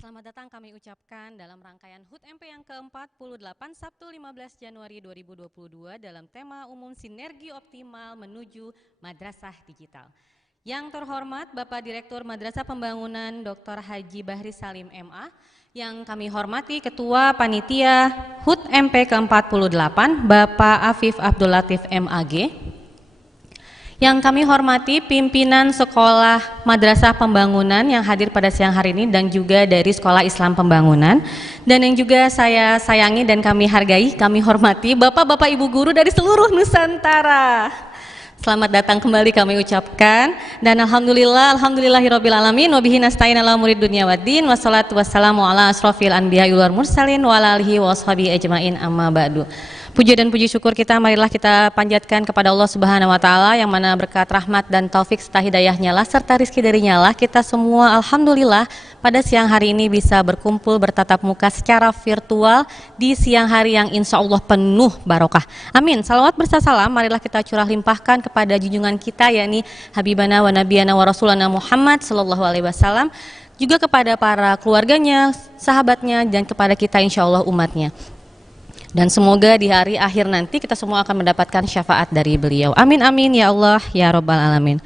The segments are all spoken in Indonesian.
Selamat datang kami ucapkan dalam rangkaian HUT MP yang ke-48 Sabtu 15 Januari 2022 dalam tema umum Sinergi Optimal Menuju Madrasah Digital. Yang terhormat Bapak Direktur Madrasah Pembangunan Dr. Haji Bahri Salim MA, yang kami hormati Ketua Panitia HUT MP ke-48 Bapak Afif Abdul Latif MAG, yang kami hormati pimpinan Sekolah Madrasah Pembangunan yang hadir pada siang hari ini dan juga dari Sekolah Islam Pembangunan, dan yang juga saya sayangi dan kami hargai, kami hormati Bapak-Bapak Ibu Guru dari seluruh Nusantara. Selamat datang kembali kami ucapkan, dan alhamdulillahirabbil alamin wa bihi nasta'in ala umuri dunya waddin wassalatu wassalamu ala asrofil anbiya'i wal mursalin wa ala alihi washabihi ajmain amma ba'du. Puji dan puji syukur kita marilah kita panjatkan kepada Allah Subhanahu wa taala, yang mana berkat rahmat dan taufik serta hidayahnya lah serta rizki darinya lah kita semua alhamdulillah pada siang hari ini bisa berkumpul bertatap muka secara virtual di siang hari yang insya Allah penuh barokah. Amin. Salawat bersalam marilah kita curah limpahkan kepada junjungan kita, yakni Habibana wa Nabiyana wa Rasulana Muhammad sallallahu alaihi wasallam, juga kepada para keluarganya, sahabatnya, dan kepada kita insya Allah umatnya. Dan semoga di hari akhir nanti kita semua akan mendapatkan syafaat dari beliau. Amin amin ya Allah ya Rabbal alamin.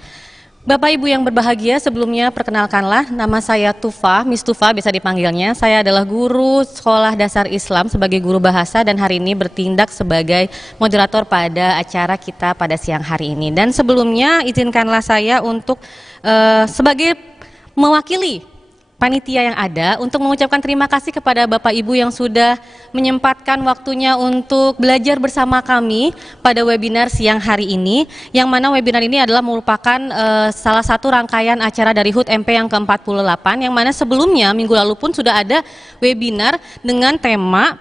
Bapak Ibu yang berbahagia, sebelumnya perkenalkanlah, nama saya Tufa, Miss Tufa bisa dipanggilnya. Saya adalah guru Sekolah Dasar Islam sebagai guru bahasa, dan hari ini bertindak sebagai moderator pada acara kita pada siang hari ini. Dan sebelumnya izinkanlah saya untuk sebagai mewakili panitia yang ada untuk mengucapkan terima kasih kepada Bapak Ibu yang sudah menyempatkan waktunya untuk belajar bersama kami pada webinar siang hari ini, yang mana webinar ini adalah merupakan salah satu rangkaian acara dari HUT MP yang ke-48, yang mana sebelumnya minggu lalu pun sudah ada webinar dengan tema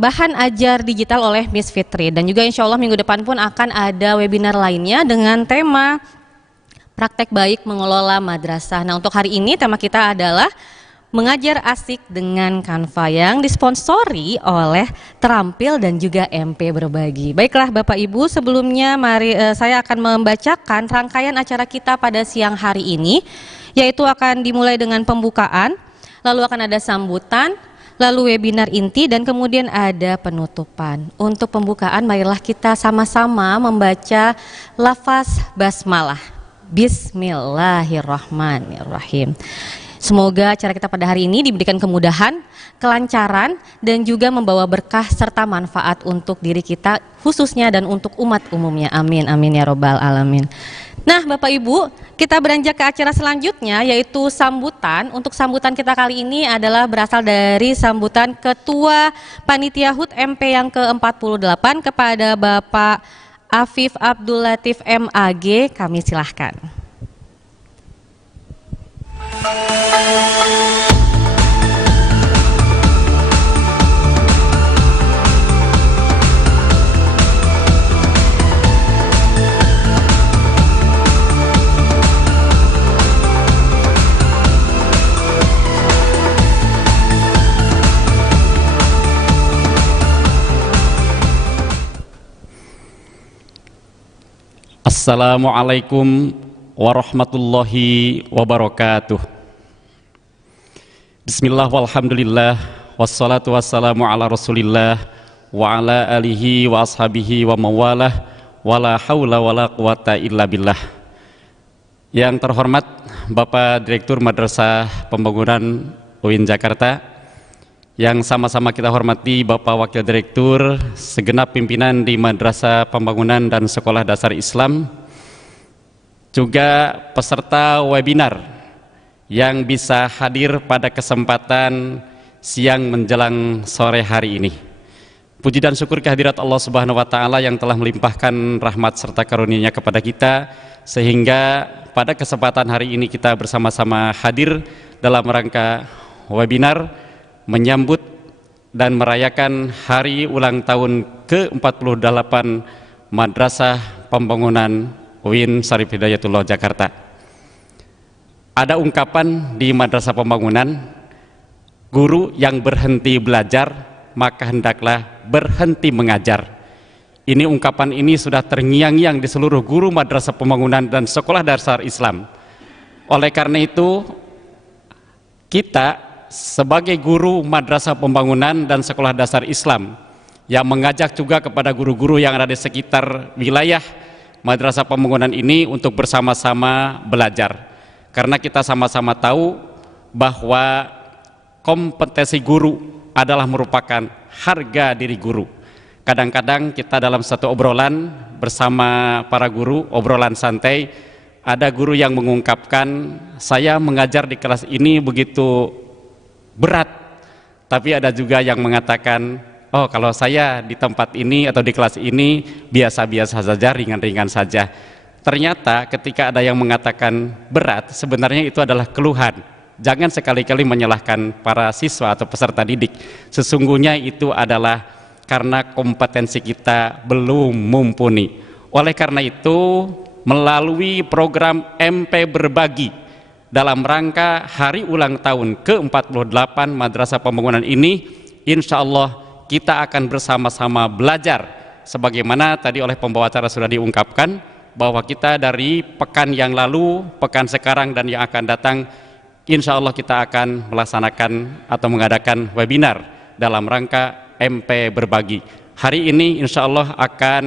bahan ajar digital oleh Miss Fitri, dan juga insya Allah minggu depan pun akan ada webinar lainnya dengan tema praktek baik mengelola madrasah. Nah, untuk hari ini tema kita adalah mengajar asik dengan Canva, yang disponsori oleh Terampil dan juga MP Berbagi. Baiklah Bapak Ibu, sebelumnya mari saya akan membacakan rangkaian acara kita pada siang hari ini, yaitu akan dimulai dengan pembukaan, lalu akan ada sambutan, lalu webinar inti, dan kemudian ada penutupan. Untuk pembukaan marilah kita sama-sama membaca lafaz basmalah. Bismillahirrahmanirrahim. Semoga acara kita pada hari ini diberikan kemudahan, kelancaran, dan juga membawa berkah serta manfaat untuk diri kita khususnya dan untuk umat umumnya. Amin amin ya robbal alamin. Nah Bapak Ibu, kita beranjak ke acara selanjutnya, yaitu sambutan. Untuk sambutan kita kali ini adalah berasal dari sambutan Ketua Panitia HUT MP yang ke-48 kepada Bapak Afif Abdul Latif MAG, kami silahkan. Assalamualaikum warahmatullahi wabarakatuh. Bismillah walhamdulillah wassalatu wassalamu ala rasulillah wa ala alihi wa ashabihi wa mawalah wa la hawla wa la quwata illa billah. Yang terhormat Bapak Direktur Madrasah Pembangunan UIN Jakarta, yang sama-sama kita hormati Bapak Wakil Direktur, segenap pimpinan di Madrasah Pembangunan dan Sekolah Dasar Islam, juga peserta webinar yang bisa hadir pada kesempatan siang menjelang sore hari ini. Puji dan syukur kehadirat Allah Subhanahu wa taala yang telah melimpahkan rahmat serta karunia-Nya kepada kita, sehingga pada kesempatan hari ini kita bersama-sama hadir dalam rangka webinar menyambut dan merayakan hari ulang tahun ke-48 Madrasah Pembangunan UIN Syarif Hidayatullah Jakarta. Ada ungkapan di Madrasah Pembangunan, guru yang berhenti belajar maka hendaklah berhenti mengajar. Ini ungkapan ini sudah terngiang-ngiang di seluruh guru Madrasah Pembangunan dan Sekolah Dasar Islam. Oleh karena itu, kita sebagai guru Madrasah Pembangunan dan Sekolah Dasar Islam yang mengajak juga kepada guru-guru yang ada di sekitar wilayah Madrasah Pembangunan ini untuk bersama-sama belajar. Karena kita sama-sama tahu bahwa kompetensi guru adalah merupakan harga diri guru. Kadang-kadang kita dalam satu obrolan bersama para guru, obrolan santai, ada guru yang mengungkapkan, saya mengajar di kelas ini begitu berat, tapi ada juga yang mengatakan, oh kalau saya di tempat ini atau di kelas ini biasa-biasa saja, ringan-ringan saja. Ternyata ketika ada yang mengatakan berat, sebenarnya itu adalah keluhan. Jangan sekali-kali menyalahkan para siswa atau peserta didik. Sesungguhnya itu adalah karena kompetensi kita belum mumpuni. Oleh karena itu, melalui program MP Berbagi dalam rangka hari ulang tahun ke-48 Madrasah Pembangunan ini, insya Allah kita akan bersama-sama belajar sebagaimana tadi oleh pembawa acara sudah diungkapkan bahwa kita dari pekan yang lalu, pekan sekarang dan yang akan datang, insya Allah kita akan melaksanakan atau mengadakan webinar dalam rangka MP Berbagi. Hari ini insya Allah akan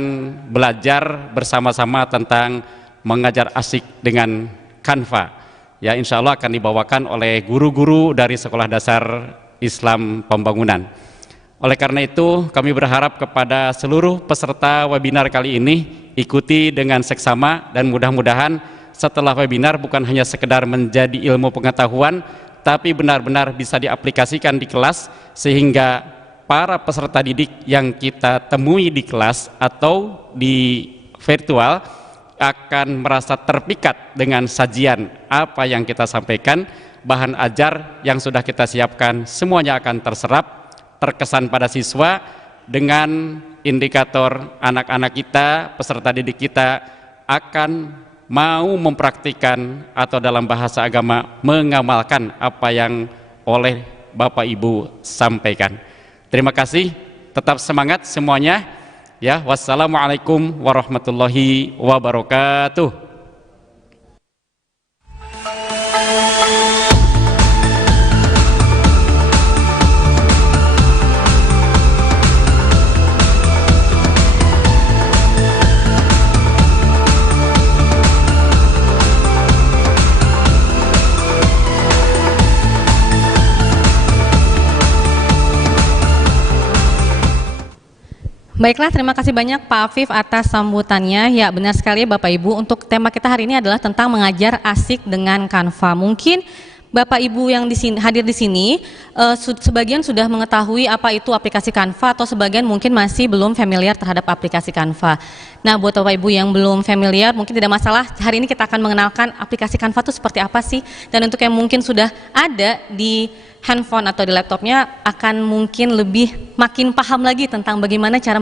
belajar bersama-sama tentang mengajar asik dengan Canva. Ya, insya Allah akan dibawakan oleh guru-guru dari Sekolah Dasar Islam Pembangunan. Oleh karena itu, kami berharap kepada seluruh peserta webinar kali ini ikuti dengan seksama dan mudah-mudahan setelah webinar bukan hanya sekedar menjadi ilmu pengetahuan, tapi benar-benar bisa diaplikasikan di kelas sehingga para peserta didik yang kita temui di kelas atau di virtual akan merasa terpikat dengan sajian apa yang kita sampaikan, bahan ajar yang sudah kita siapkan semuanya akan terserap, terkesan pada siswa dengan indikator anak-anak kita, peserta didik kita akan mau mempraktikkan atau dalam bahasa agama mengamalkan apa yang oleh Bapak Ibu sampaikan. Terima kasih, tetap semangat semuanya ya. Wassalamualaikum warahmatullahi wabarakatuh. Baiklah, terima kasih banyak Pak Afif atas sambutannya. Ya, benar sekali Bapak Ibu, untuk tema kita hari ini adalah tentang mengajar asik dengan Canva. Mungkin Bapak Ibu yang hadir di sini sebagian sudah mengetahui apa itu aplikasi Canva, atau sebagian mungkin masih belum familiar terhadap aplikasi Canva. Nah, buat Bapak Ibu yang belum familiar, mungkin tidak masalah. Hari ini kita akan mengenalkan aplikasi Canva itu seperti apa sih. Dan untuk yang mungkin sudah ada di handphone atau di laptopnya, akan mungkin makin paham lagi tentang bagaimana cara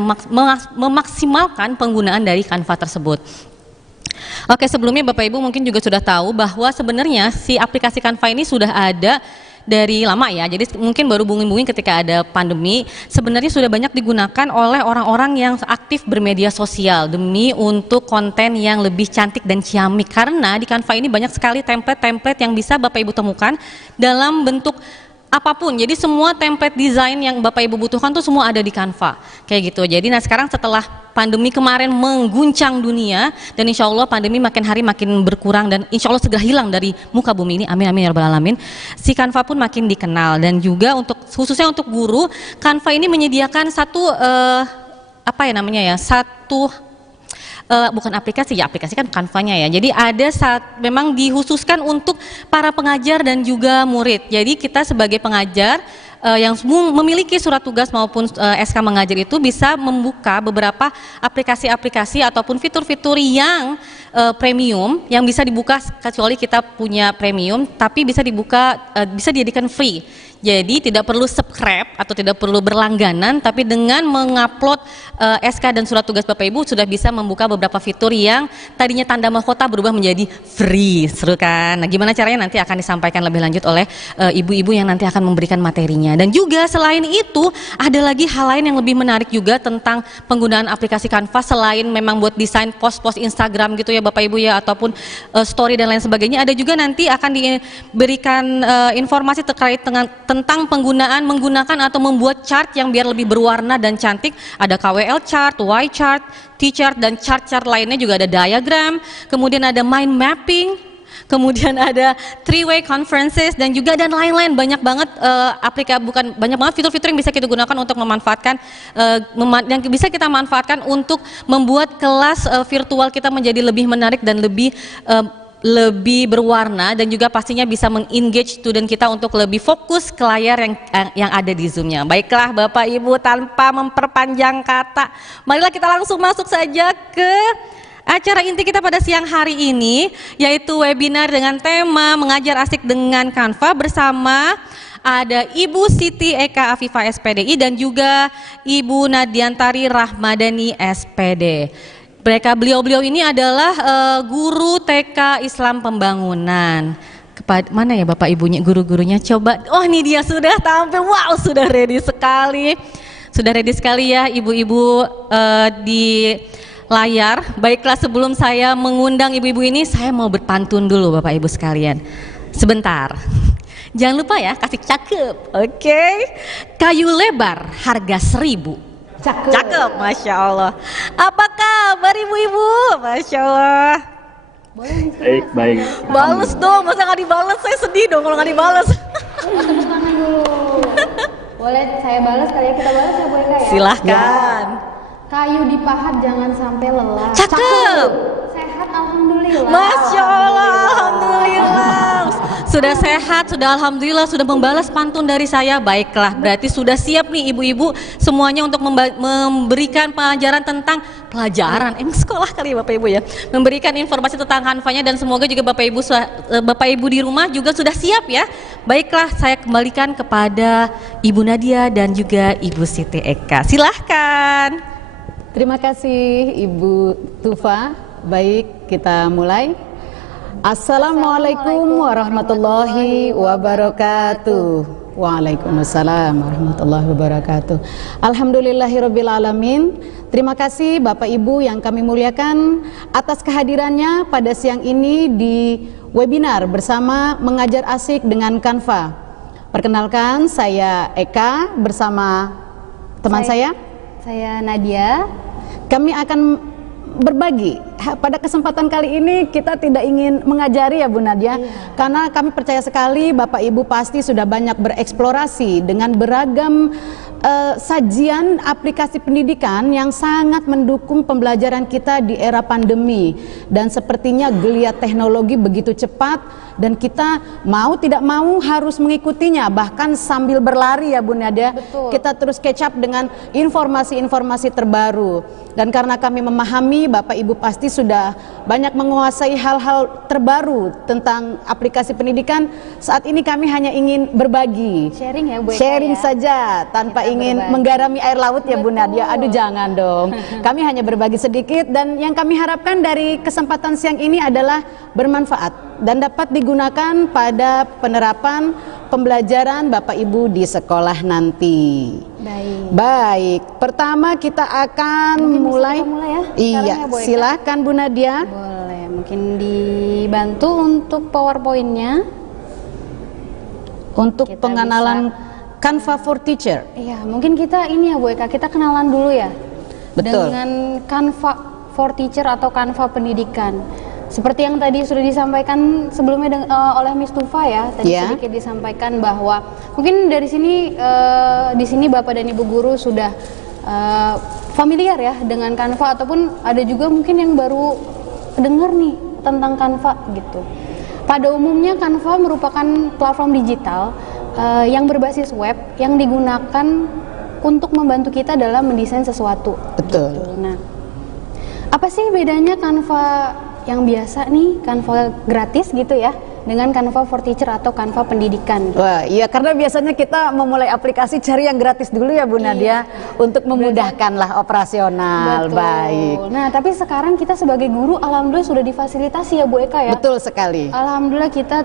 memaksimalkan penggunaan dari Canva tersebut. Oke, sebelumnya Bapak Ibu mungkin juga sudah tahu bahwa sebenarnya si aplikasi Canva ini sudah ada dari lama ya. Jadi mungkin baru booming ketika ada pandemi. Sebenarnya sudah banyak digunakan oleh orang-orang yang aktif bermedia sosial demi untuk konten yang lebih cantik dan ciamik. Karena di Canva ini banyak sekali template-template yang bisa Bapak Ibu temukan dalam bentuk apapun. Jadi semua template desain yang Bapak Ibu butuhkan tuh semua ada di Canva kayak gitu. Jadi sekarang setelah pandemi kemarin mengguncang dunia, dan insya Allah pandemi makin hari makin berkurang dan insya Allah segera hilang dari muka bumi ini, amin amin ya rabbal alamin, si Canva pun makin dikenal. Dan juga khususnya untuk guru, Canva ini menyediakan satu bukan aplikasi ya, aplikasi kan Canva-nya ya. Jadi ada memang dikhususkan untuk para pengajar dan juga murid. Jadi kita sebagai pengajar yang memiliki surat tugas maupun SK mengajar itu bisa membuka beberapa aplikasi-aplikasi ataupun fitur-fitur yang premium yang bisa dibuka, kecuali kita punya premium, tapi bisa dibuka, bisa dijadikan free. Jadi tidak perlu subscribe atau tidak perlu berlangganan, tapi dengan mengupload SK dan surat tugas Bapak Ibu sudah bisa membuka beberapa fitur yang tadinya tanda mahkota berubah menjadi free. Seru kan? Nah, gimana caranya nanti akan disampaikan lebih lanjut oleh ibu-ibu yang nanti akan memberikan materinya. Dan juga selain itu ada lagi hal lain yang lebih menarik juga tentang penggunaan aplikasi Canva, selain memang buat desain post-post Instagram gitu ya Bapak Ibu ya, ataupun story dan lain sebagainya. Ada juga nanti akan diberikan informasi terkait dengan tentang menggunakan atau membuat chart yang biar lebih berwarna dan cantik. Ada KWL chart, Y chart, T chart, dan chart-chart lainnya juga ada diagram, kemudian ada mind mapping, kemudian ada three-way conferences, dan juga dan lain-lain. Banyak banget banyak banget fitur-fitur yang bisa kita gunakan untuk memanfaatkan yang bisa kita manfaatkan untuk membuat kelas virtual kita menjadi lebih menarik dan lebih berwarna, dan juga pastinya bisa meng-engage student kita untuk lebih fokus ke layar yang ada di Zoom-nya. Baiklah Bapak Ibu, tanpa memperpanjang kata, marilah kita langsung masuk saja ke acara inti kita pada siang hari ini, yaitu webinar dengan tema Mengajar Asik dengan Canva bersama ada Ibu Siti Eka Afifah SPDI dan juga Ibu Nadiantari Rahmadani SPD. Beliau ini adalah guru TK Islam Pembangunan. Mana ya Bapak Ibunya, guru-gurunya? Coba, oh ini dia sudah tampil, wow sudah ready sekali. Sudah ready sekali ya ibu-ibu di layar. Baiklah, sebelum saya mengundang ibu-ibu ini, saya mau berpantun dulu Bapak Ibu sekalian. Sebentar. Jangan lupa ya, kasih cakep. Oke. Kayu lebar harga 1.000. Cakep, Masya Allah. Apa kabar ibu-ibu? Masya Allah. Baik. Bales dong, masa nggak dibales? Saya sedih dong kalau nggak dibales. Tepuk tangan dulu. Boleh saya balas kali ya, kita balas ya boleh ya? Silahkan. Kayu dipahat jangan sampai lelah. Cakep. Sehat alhamdulillah. Masya Allah, alhamdulillah. Sudah sehat, sudah alhamdulillah, sudah membalas pantun dari saya. Baiklah, berarti sudah siap nih ibu-ibu semuanya untuk memberikan pelajaran tentang sekolah kali ya Bapak Ibu ya. Memberikan informasi tentang Canva-nya, dan semoga juga Bapak Ibu di rumah juga sudah siap ya. Baiklah, saya kembalikan kepada Ibu Nadia dan juga Ibu Siti Eka. Silahkan. Terima kasih Ibu Tufa. Baik, kita mulai. Assalamualaikum warahmatullahi wabarakatuh. Waalaikumsalam warahmatullahi wabarakatuh. Alhamdulillahirabbil alamin. Terima kasih Bapak Ibu yang kami muliakan atas kehadirannya pada siang ini di webinar bersama Mengajar Asik dengan Canva. Perkenalkan, saya Eka bersama teman saya Nadia. Kami akan berbagi. Pada kesempatan kali ini kita tidak ingin mengajari ya Bu Nadia, karena kami percaya sekali Bapak Ibu pasti sudah banyak bereksplorasi dengan beragam sajian aplikasi pendidikan yang sangat mendukung pembelajaran kita di era pandemi, dan sepertinya geliat teknologi begitu cepat dan kita mau tidak mau harus mengikutinya, bahkan sambil berlari ya Bu Nadia. Betul. Kita terus catch up dengan informasi-informasi terbaru, dan karena kami memahami Bapak Ibu pasti sudah banyak menguasai hal-hal terbaru tentang aplikasi pendidikan, saat ini kami hanya ingin berbagi, Sharing ya Bu Eka sharing ya? saja tanpa Kita ingin berbagi. menggarami air laut ya Bu Betul. Nadia. Aduh jangan dong. Kami hanya berbagi sedikit, dan yang kami harapkan dari kesempatan siang ini adalah bermanfaat dan dapat digunakan pada penerapan pembelajaran Bapak Ibu di sekolah nanti. Baik, pertama kita akan Mungkin bisa mulai. kita mulai ya, Iya, sekarang ya, Bu Eka? silakan Bu Nadia. Boleh, mungkin dibantu untuk PowerPoint-nya. Untuk Kita pengenalan Canva for Teacher. Iya, mungkin kita ini ya Bu Eka, kita kenalan dulu ya. Betul. Dengan Canva for Teacher atau Canva pendidikan. Seperti yang tadi sudah disampaikan sebelumnya oleh Miss Tufa ya, tadi Ya. sedikit disampaikan bahwa mungkin dari sini di sini Bapak dan Ibu guru sudah familiar ya dengan Canva, ataupun ada juga mungkin yang baru dengar nih tentang Canva gitu. Pada umumnya Canva merupakan platform digital yang berbasis web yang digunakan untuk membantu kita dalam mendesain sesuatu. Betul. Gitu. Nah, apa sih bedanya Canva yang biasa nih, Canva gratis gitu ya, dengan Canva for Teacher atau Canva pendidikan. Wah, iya, karena biasanya kita memulai aplikasi cari yang gratis dulu ya Bu Nadia, untuk memudahkan lah operasional. Betul. Baik. Nah, tapi sekarang kita sebagai guru alhamdulillah sudah difasilitasi ya Bu Eka ya. Betul sekali. Alhamdulillah kita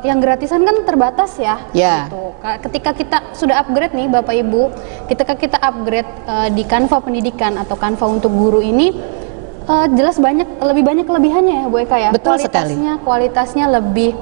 yang gratisan kan terbatas ya. Ya. Gitu. Ketika kita sudah upgrade nih Bapak Ibu, ketika kita upgrade di Canva pendidikan atau Canva untuk guru ini, jelas lebih banyak kelebihannya ya Bu Eka ya. Betul sekali. Kualitasnya lebih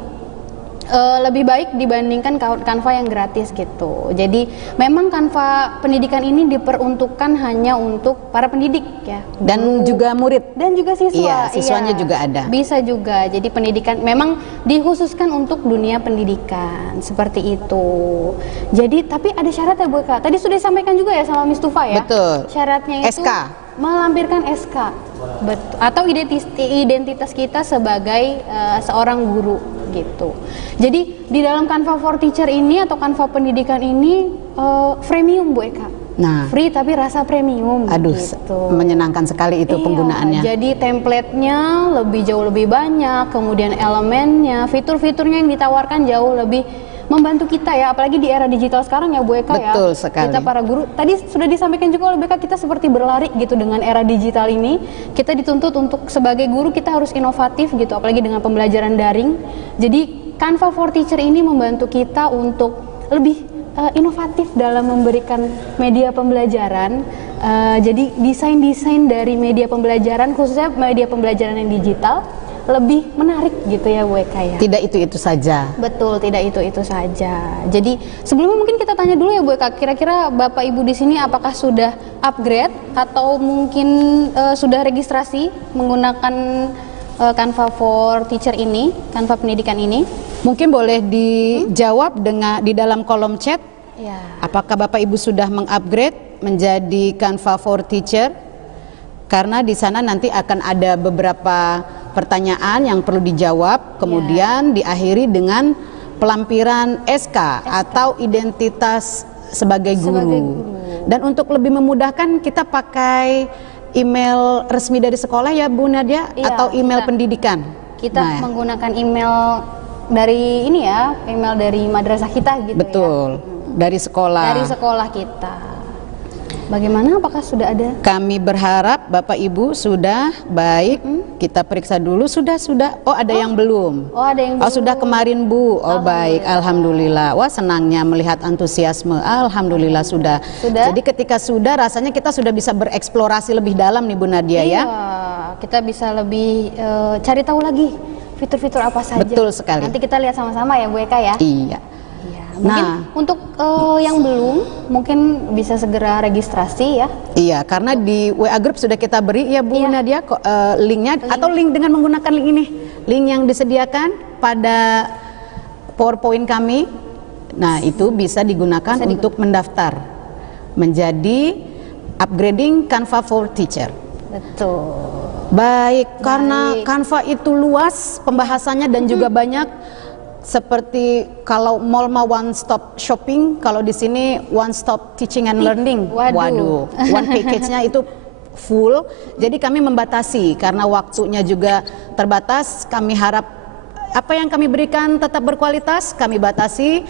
baik dibandingkan Canva yang gratis gitu. Jadi memang Canva pendidikan ini diperuntukkan hanya untuk para pendidik ya. Dan juga murid. Dan juga siswa. Iya, siswanya juga ada. Bisa juga. Jadi pendidikan memang dikhususkan untuk dunia pendidikan seperti itu. Jadi tapi ada syarat ya Bu Eka. Tadi sudah disampaikan juga ya sama Miss Tufa ya. Betul. Syaratnya itu SK. Melampirkan SK. Betul. Atau identitas kita sebagai seorang guru gitu. Jadi di dalam Canva for Teacher ini atau Canva pendidikan ini freemium Bu Eka. Nah, Free tapi rasa premium. aduh, gitu. menyenangkan sekali itu Iya, penggunaannya. jadi template-nya jauh lebih banyak, kemudian elemennya, fitur-fiturnya yang ditawarkan jauh lebih membantu kita ya, apalagi di era digital sekarang ya Bu Eka ya. Betul sekali. Kita para guru, tadi sudah disampaikan juga oleh Bu Eka, kita seperti berlari gitu dengan era digital ini. Kita dituntut untuk sebagai guru kita harus inovatif gitu, apalagi dengan pembelajaran daring. Jadi Canva for Teacher ini membantu kita untuk lebih inovatif dalam memberikan media pembelajaran. Jadi desain-desain dari media pembelajaran, khususnya media pembelajaran yang digital, lebih menarik gitu ya Bu Eka ya. Tidak itu-itu saja. Betul, tidak itu saja. Jadi sebelumnya mungkin kita tanya dulu ya Bu Eka, kira-kira Bapak Ibu di sini apakah sudah upgrade atau mungkin sudah registrasi menggunakan Canva for Teacher ini, Canva pendidikan ini? Mungkin boleh dijawab dengan di dalam kolom chat. Ya. Apakah Bapak Ibu sudah mengupgrade menjadi Canva for Teacher? Karena di sana nanti akan ada beberapa pertanyaan yang perlu dijawab, kemudian diakhiri dengan pelampiran SK atau identitas sebagai guru. Dan untuk lebih memudahkan kita pakai email resmi dari sekolah ya Bu Nadia, Iya, atau email pendidikan. Kita menggunakan email dari ini ya, email dari madrasah kita gitu. Betul, dari sekolah. Dari sekolah kita. Bagaimana, apakah sudah ada? Kami berharap Bapak Ibu sudah baik. Kita periksa dulu. Sudah. Oh, ada yang belum. Oh, ada yang Oh, belum. sudah kemarin Bu. Oh, baik. Alhamdulillah. Wah, senangnya melihat antusiasme. Alhamdulillah sudah. Jadi ketika sudah, rasanya kita sudah bisa bereksplorasi lebih dalam nih Bu Nadia ya. Kita bisa lebih cari tahu lagi fitur-fitur apa saja. Betul sekali. Nanti kita lihat sama-sama ya Bu Eka ya. Iya. Mungkin untuk yang belum, mungkin bisa segera registrasi ya. Iya, karena di WA Group sudah kita beri ya Bu Nadia linknya, atau link dengan menggunakan link ini, link yang disediakan pada PowerPoint kami. Nah, itu bisa digunakan untuk mendaftar menjadi upgrading Canva for Teacher. Betul. Baik, karena Canva itu luas pembahasannya dan juga banyak. Seperti kalau mall mau one stop shopping, kalau di sini one stop teaching and learning. Waduh, one package-nya itu full. Jadi kami membatasi karena waktunya juga terbatas. Kami harap apa yang kami berikan tetap berkualitas. Kami batasi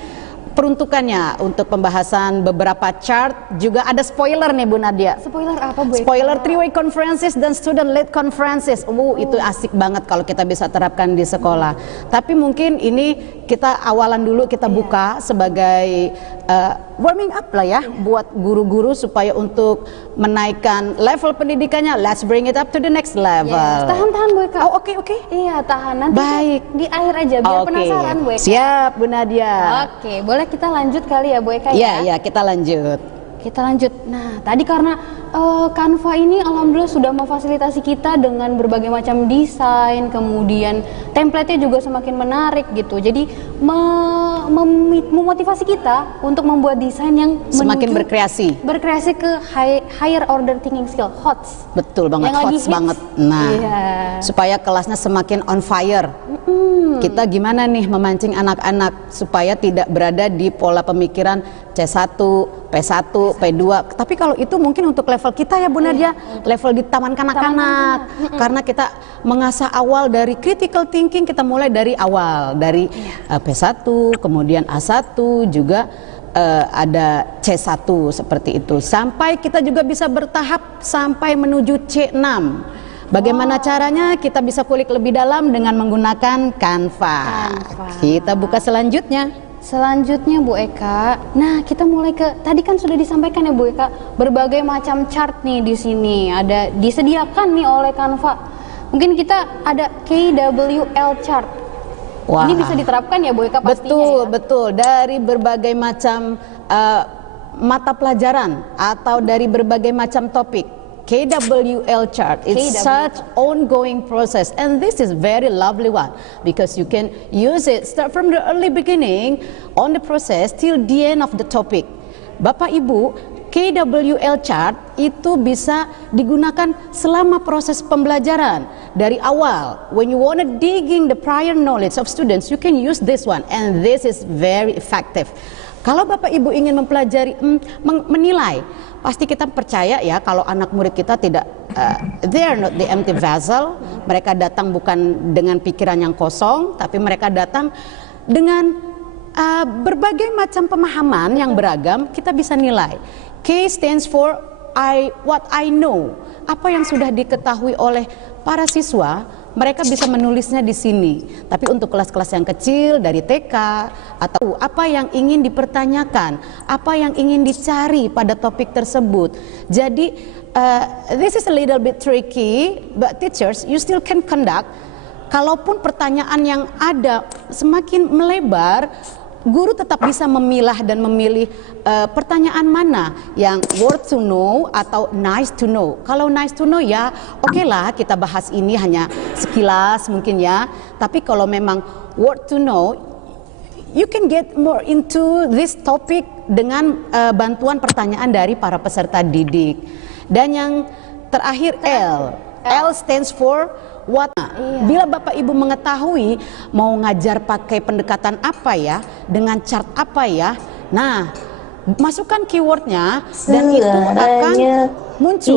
peruntukannya untuk pembahasan beberapa chart. Juga ada spoiler nih Bu Nadia. Spoiler apa Bu Eka? Spoiler three-way conferences dan student-led conferences. Itu asik banget kalau kita bisa terapkan di sekolah. Tapi mungkin ini kita awalan dulu, kita buka sebagai warming up lah ya, buat guru-guru supaya untuk menaikkan level pendidikannya. Let's bring it up to the next level. Tahan Bu Eka. Oh, oke. Iya, tahan. Nanti Baik. di akhir aja biar penasaran Bu Eka. Siap Bu Nadia. Oke, boleh kita lanjut kali ya Bu Eka ya? Iya, kita lanjut. Kita lanjut. Nah, tadi karena Canva ini alhamdulillah sudah memfasilitasi kita dengan berbagai macam desain, kemudian template-nya juga semakin menarik gitu. Jadi memotivasi kita untuk membuat desain yang Semakin menuju berkreasi ke higher order thinking skill, HOTS. Betul banget, Yang lagi hot hits. banget. Nah, supaya kelasnya semakin on fire. Kita gimana nih memancing anak-anak supaya tidak berada di pola pemikiran C1, P1, P2. Tapi kalau itu mungkin untuk level kita ya Bu Nadia, level di taman kanak-kanak. Karena kita mengasah awal dari critical thinking, kita mulai dari awal, dari P1, kemudian A1, juga ada C1 seperti itu. Sampai kita juga bisa bertahap sampai menuju C6. Bagaimana caranya? Kita bisa kulik lebih dalam dengan menggunakan Canva. Kita buka selanjutnya. Selanjutnya Bu Eka, nah kita mulai ke tadi kan sudah disampaikan ya Bu Eka, berbagai macam chart nih di sini ada disediakan nih oleh Canva. Mungkin kita ada KWL chart. Wah. Ini bisa diterapkan ya Bu Eka pastinya. Betul, ya? betul. Dari berbagai macam mata pelajaran atau dari berbagai macam topik. KWL chart is such ongoing process, and this is very lovely one because you can use it start from the early beginning on the process till the end of the topic. Bapak Ibu, KWL chart itu bisa digunakan selama proses pembelajaran dari awal. When you want to digging the prior knowledge of students, you can use this one, and this is very effective. Kalau Bapak Ibu ingin mempelajari, menilai, pasti kita percaya ya kalau anak murid kita tidak, they are not the empty vessel. Mereka datang bukan dengan pikiran yang kosong, tapi mereka datang dengan berbagai macam pemahaman yang beragam. Kita bisa nilai. K stands for what I know. Apa yang sudah diketahui oleh para siswa, mereka bisa menulisnya di sini. Tapi untuk kelas-kelas yang kecil dari TK atau apa yang ingin dipertanyakan, apa yang ingin dicari pada topik tersebut. Jadi this is a little bit tricky, but teachers you still can conduct. Kalaupun pertanyaan yang ada semakin melebar, guru tetap bisa memilah dan memilih pertanyaan mana yang worth to know atau nice to know. Kalau nice to know ya oke lah kita bahas ini hanya sekilas mungkin ya. Tapi kalau memang worth to know, you can get more into this topic dengan bantuan pertanyaan dari para peserta didik. Dan yang terakhir L. L stands for what. Bila Bapak Ibu mengetahui mau ngajar pakai pendekatan apa ya, dengan chart apa ya, nah masukkan keywordnya dan itu akan muncul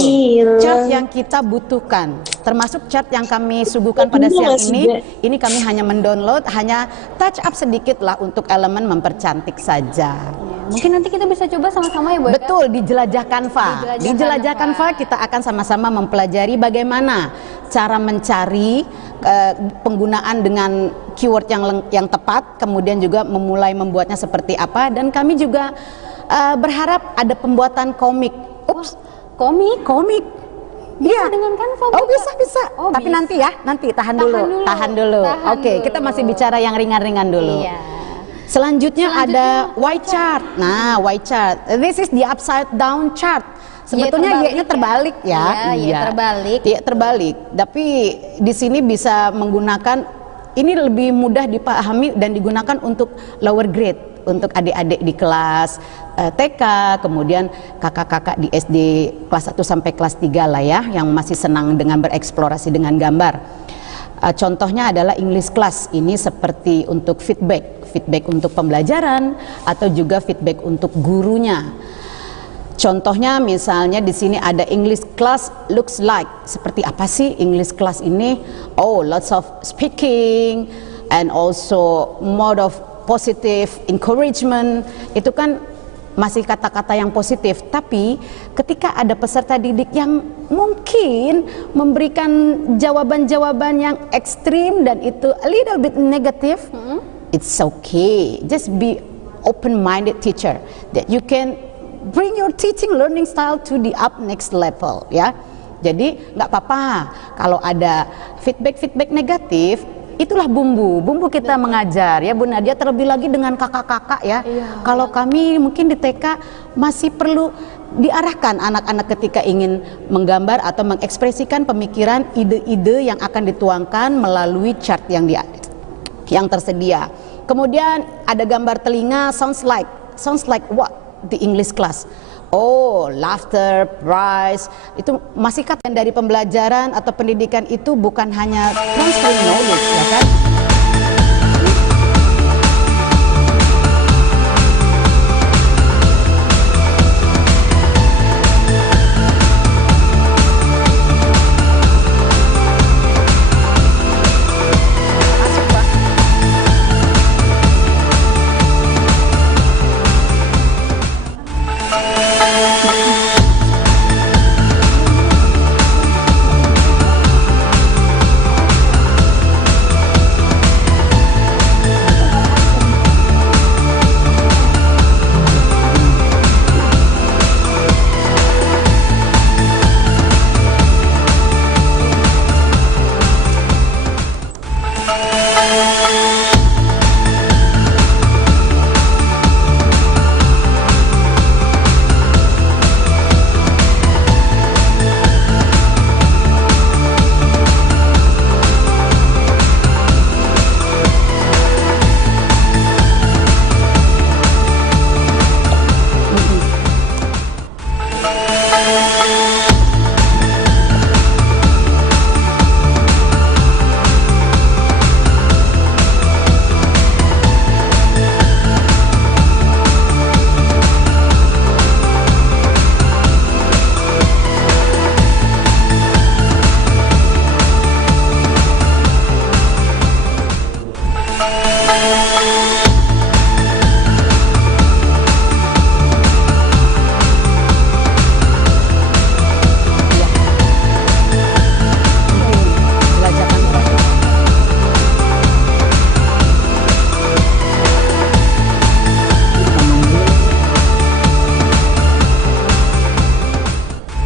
chart yang kita butuhkan, termasuk chart yang kami suguhkan pada siang ini. Ini kami hanya mendownload, hanya touch up sedikit lah untuk elemen mempercantik saja. Mungkin nanti kita bisa coba sama-sama ya Bu Eka? Betul, di Jelajah Canva. Di Jelajah Canva kita akan sama-sama mempelajari bagaimana cara mencari penggunaan dengan keyword yang tepat, kemudian juga memulai membuatnya seperti apa. Dan kami juga berharap ada pembuatan komik. Ups, komik. Bisa dengan Canva Bu Eka? Oh bisa. Oh, tapi bisa. nanti ya, nanti tahan dulu. Oke, kita masih bicara yang ringan-ringan dulu. Iya. Selanjutnya ada Y chart. Nah, Y chart. This is the upside down chart. Sebetulnya Y-nya terbalik ya. Iya, terbalik. Iya, terbalik. Tapi di sini bisa menggunakan, ini lebih mudah dipahami dan digunakan untuk lower grade, untuk adik-adik di kelas TK, kemudian kakak-kakak di SD kelas 1 sampai kelas 3 lah ya, yang masih senang dengan bereksplorasi dengan gambar. Contohnya adalah English class, ini seperti untuk feedback untuk pembelajaran atau juga feedback untuk gurunya. Contohnya misalnya di sini ada English class looks like, seperti apa sih English class ini? Oh, lots of speaking and also mode of positive encouragement. Itu kan masih kata-kata yang positif, tapi ketika ada peserta didik yang mungkin memberikan jawaban-jawaban yang ekstrim dan itu a little bit negative, it's okay. Just be open-minded teacher that you can bring your teaching learning style to the up next level ya. Jadi nggak apa-apa kalau ada feedback negatif. Itulah bumbu kita mengajar ya Bu Nadia, terlebih lagi dengan kakak-kakak ya. Kalau kami mungkin di TK masih perlu diarahkan anak-anak ketika ingin menggambar atau mengekspresikan pemikiran, ide-ide yang akan dituangkan melalui chart yang tersedia. Kemudian ada gambar telinga, sounds like what the English class. Oh, laughter, prize, itu masih kata dari pembelajaran atau pendidikan itu bukan hanya transfer knowledge, ya kan?